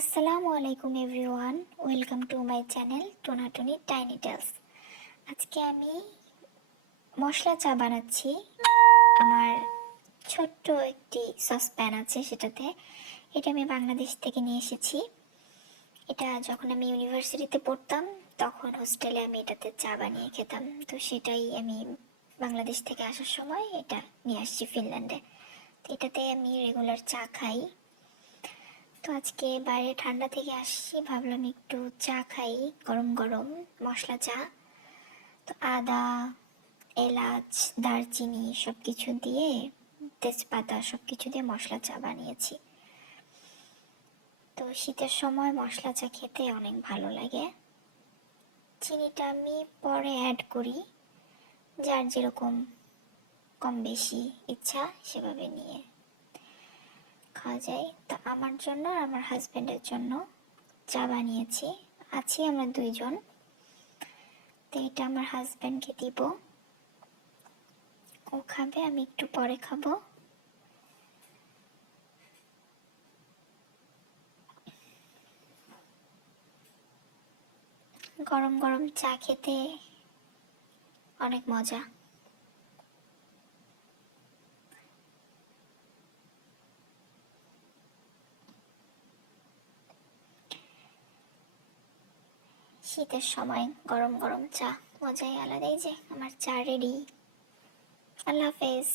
আসসালামু আলাইকুম everyone, welcome to my channel Tonatuni tiny tales. আজকে আমি মশলা চা বানাচ্ছি। আমার ছোট্ট একটি সসপ্যান আছে সেটাতে। এটা আমি বাংলাদেশ থেকে নিয়ে এসেছি। এটা যখন আমি ইউনিভার্সিটিতে পড়তাম তখন হোস্টেলে আমি এটাতে চা বানিয়ে খেতাম। তো সেটাই আমি বাংলাদেশ থেকে আসার সময় এটা নিয়ে আসছি ফিনল্যান্ডে। তো এটাতে আমি রেগুলার চা খাই। তো আজকে বাইরে ঠান্ডা থেকে আসছি, ভাবলাম একটু চা খাই, গরম গরম মশলা চা। তো আদা, এলাচ, দারচিনি সব কিছু দিয়ে, তেজপাতা সব কিছু দিয়ে মশলা চা বানিয়েছি। তো শীতের সময় মশলা চা খেতে অনেক ভালো লাগে। চিনিটা আমি পরে অ্যাড করি, যার যেরকম কম বেশি ইচ্ছা সেভাবে নিয়ে খাওয়া যায়। তো আমার জন্য আর আমার হাজব্যান্ডের জন্য চা বানিয়েছি। আছি আমরা দুইজন। তো এটা আমার হাজব্যান্ডকে দিব, ও খাবে, আমি একটু পরে খাবো। গরম গরম চা খেতে অনেক মজা। শীতের সময় গরম গরম চা মজাই আলাদাই। যে আমার চা রেডি। আল্লাহ হাফেজ।